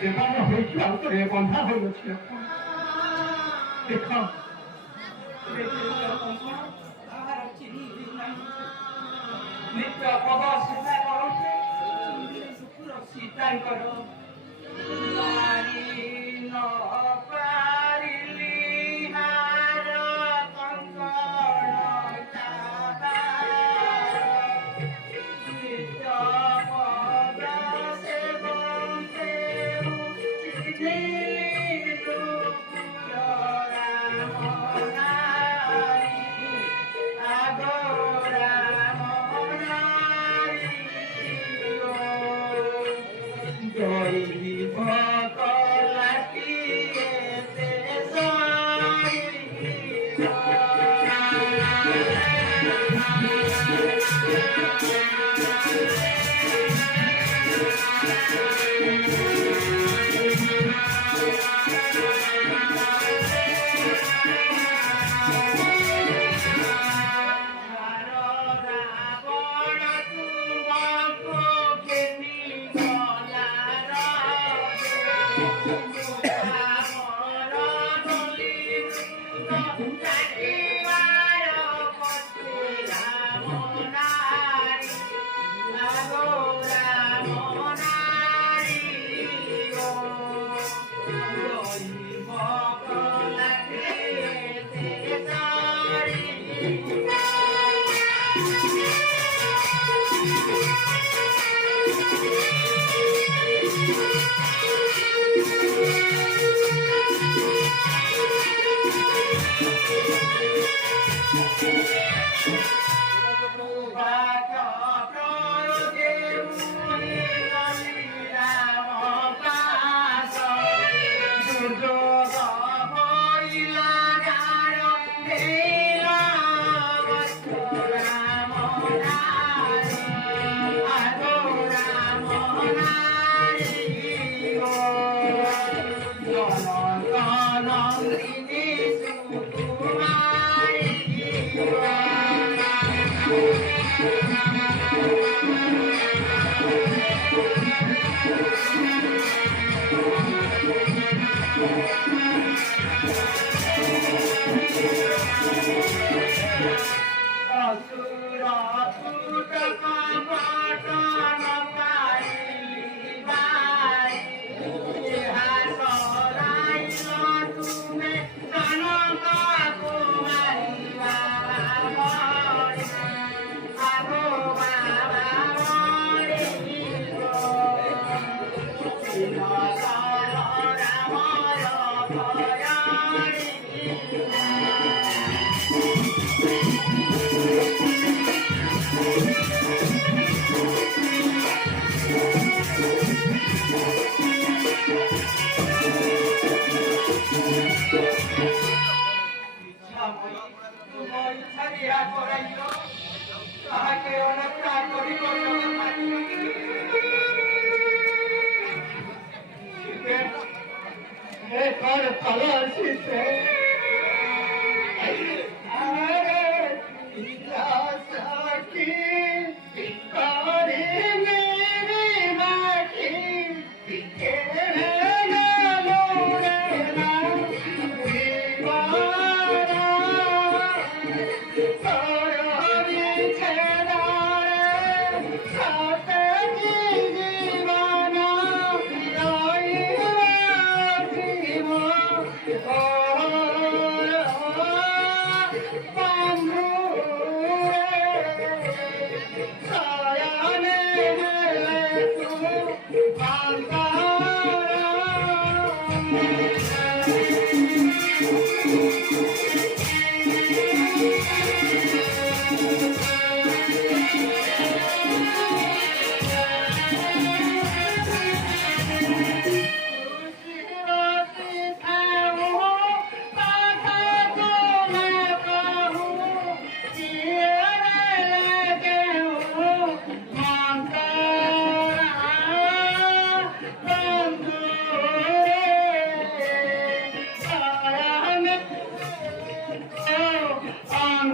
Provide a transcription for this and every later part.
দেবানা হয়েছে অন্তরে বন্ধা হয়েছে দেখ নিত্য পদ সীতা করছে সীতাই কর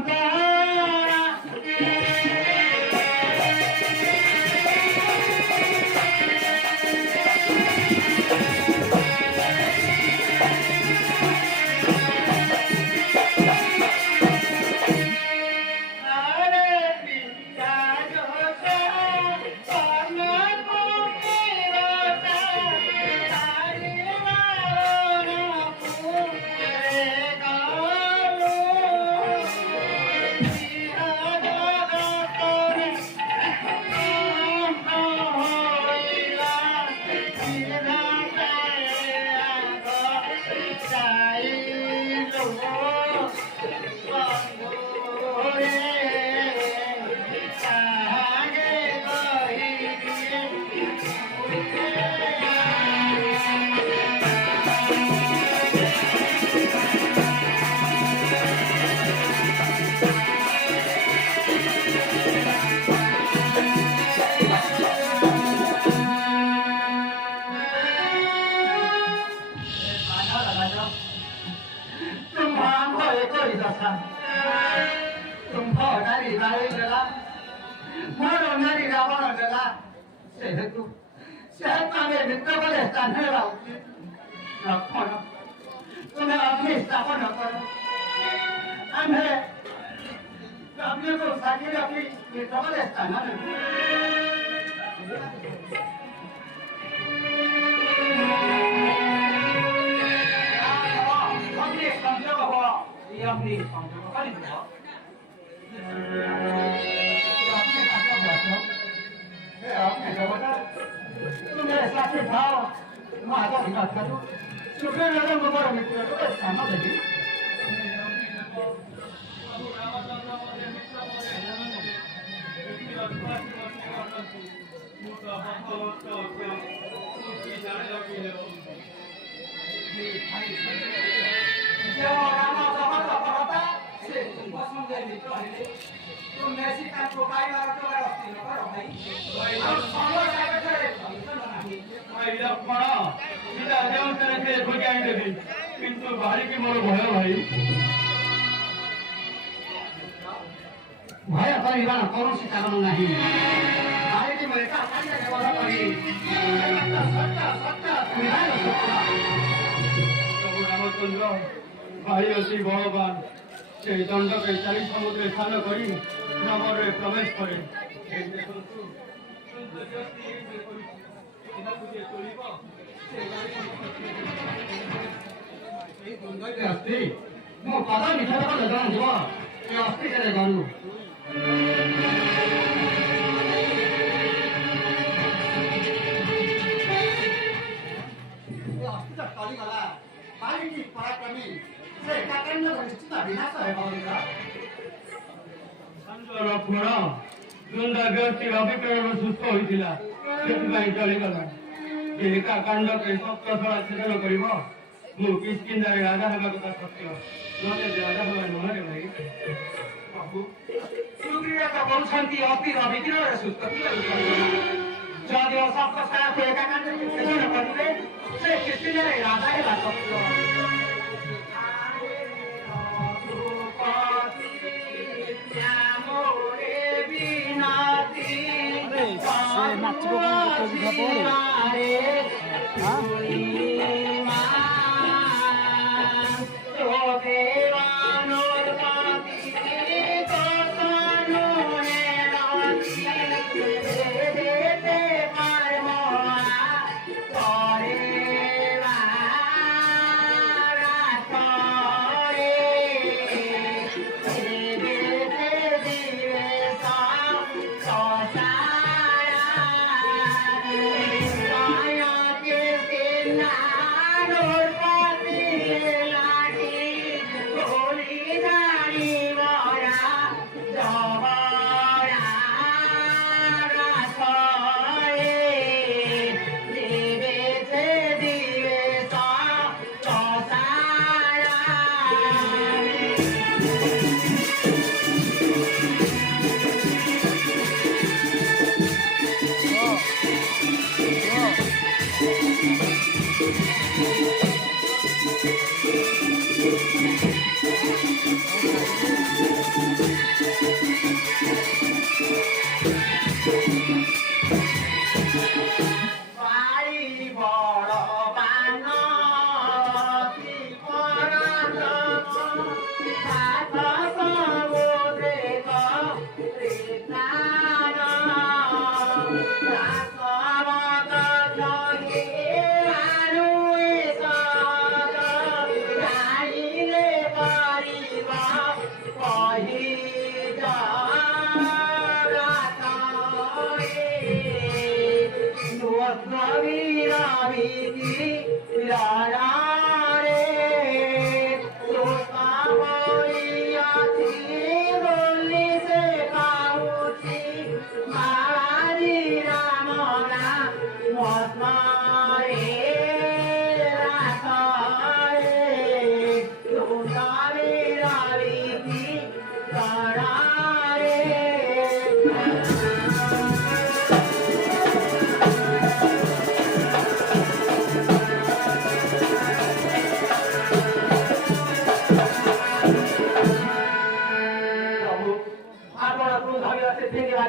Bye. କଥା ତୁମ୍ଭ ନାରୀ ଗାଳି ଦେଲା ମୋର ନାରୀ ରାବଣ ଦେଲା ସେହେତୁ ଆମେ ମିତ୍ର କଲେ ସ୍ଥାନ ହେବା ଉଚିତ ଲକ୍ଷ୍ମଣ ତୁମେ ଅଗ୍ନି ସ୍ଥାପନ କର ଆମେ ଅଗ୍ନିକୁ ସାକ୍ଷୀ ରଖି ମିତ୍ର କଲେ ସ୍ଥାନ ନେବୁ ଅଗ୍ନି ସଂଯୋଗ ହୁଅ এই অগ্নি সংযোগ କରିଦେବ तुमने साथी भाव माझा हिंमत करू सुखे नगर मगर मित्र तो सामा लगी तुमने सीता को बाई बार तो रस्ती न करो भाई और समझ आवे करे भाई लक्ष्मण सीता देव तेरे के खोज आई देबी किंतु भारी की मोर भय भाई भय परिवार कौनसी कारण नहीं भाई की मोर का खाली के बोला करी सत्य विधान प्रभु रामचंद्र भाई अति भगवान से दंड के चाली समुद्र स्नान करी नगर प्रवेश करे अस्थि मो पद निषेध कले जान अस्थि के गरु अस्थि तो टलीगला बाली पराक्रमी से काकेन्द्र निश्चित विनाश हेबा लक्ष्मण दुंदा व्यक्ति अभिप्राय सुस्थ होइतिला सेतिबाई चलीगला जे काकांड के सत्य छड़ा छेदन करिवो मु किसकिंदारे राजा हेबा कथा सत्य नते राजा हेबा नहरे भाई बाबू सुग्रीव का बोलछंती अति अभिप्राय सुस्थ जदि सत्य छड़ा को काकांड के छेदन करिवे से किसकिंदारे राजा हेबा सत्य Se nacido con el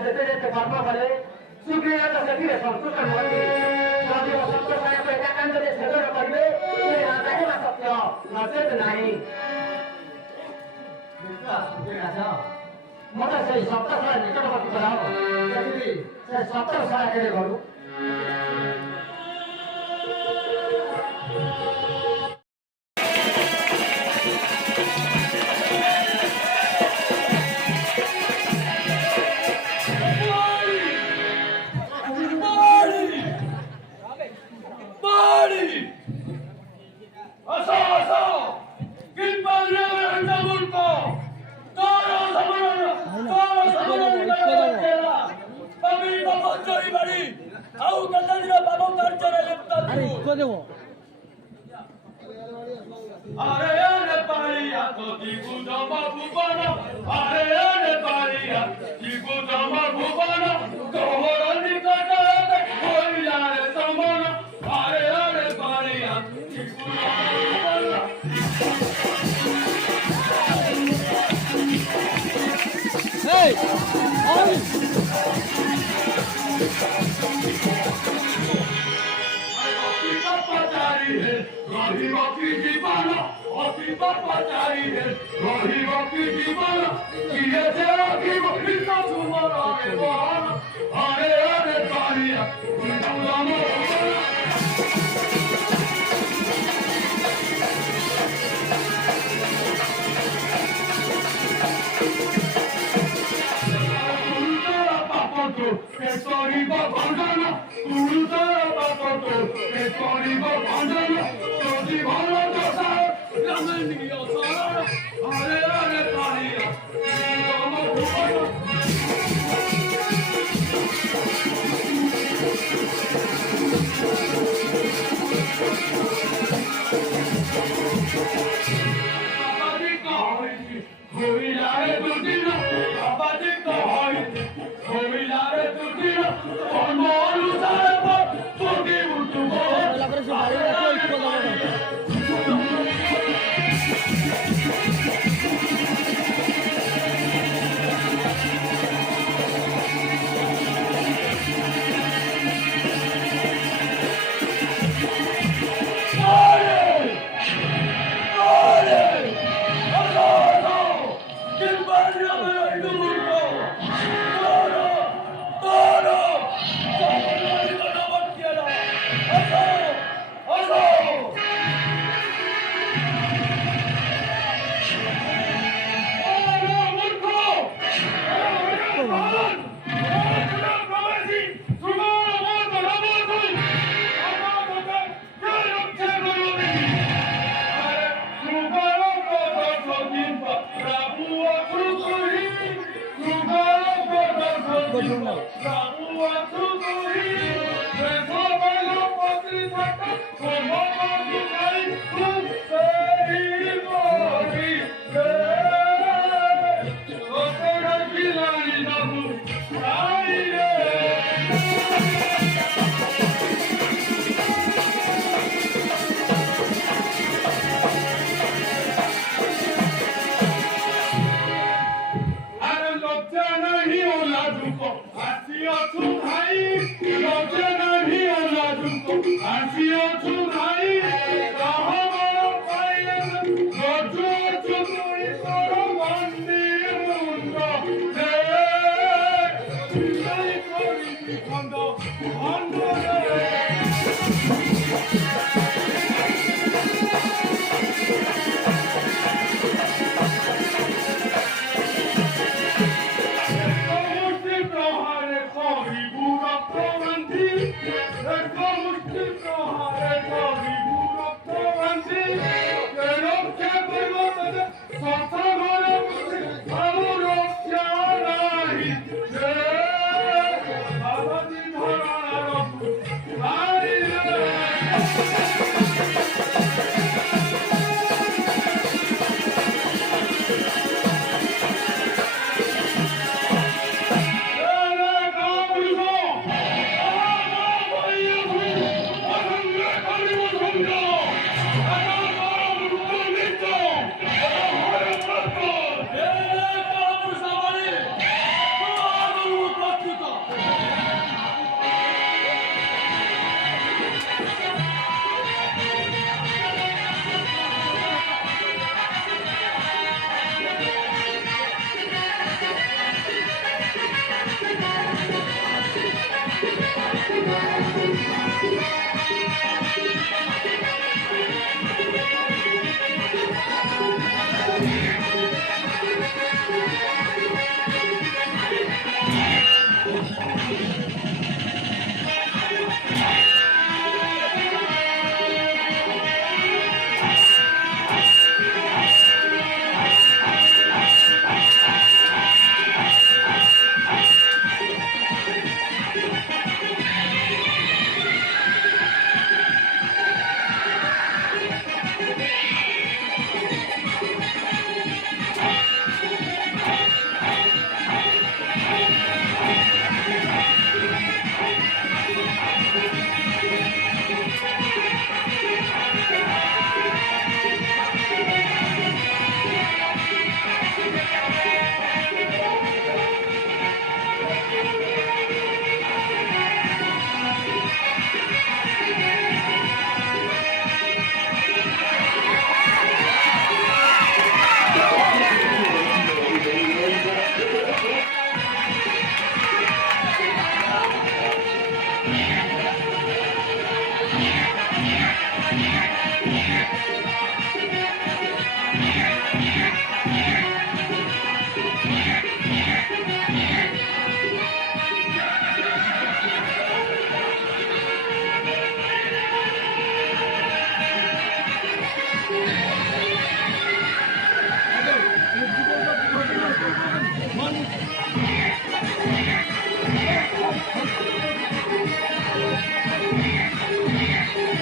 যেতে যেতে গর্ব বলে সুগ্রীব তো সেটিরে সন্তুষ্ট নয় যদি অসত্য সাহেব একাকান্তরে সেদন করবে সে রাজাকে না সত্য নচেত নাই মতো সেই সপ্তাহ নিকটবর্তী করাও সে সপ্তাহ সারা কেড়ে করু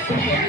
Thank you.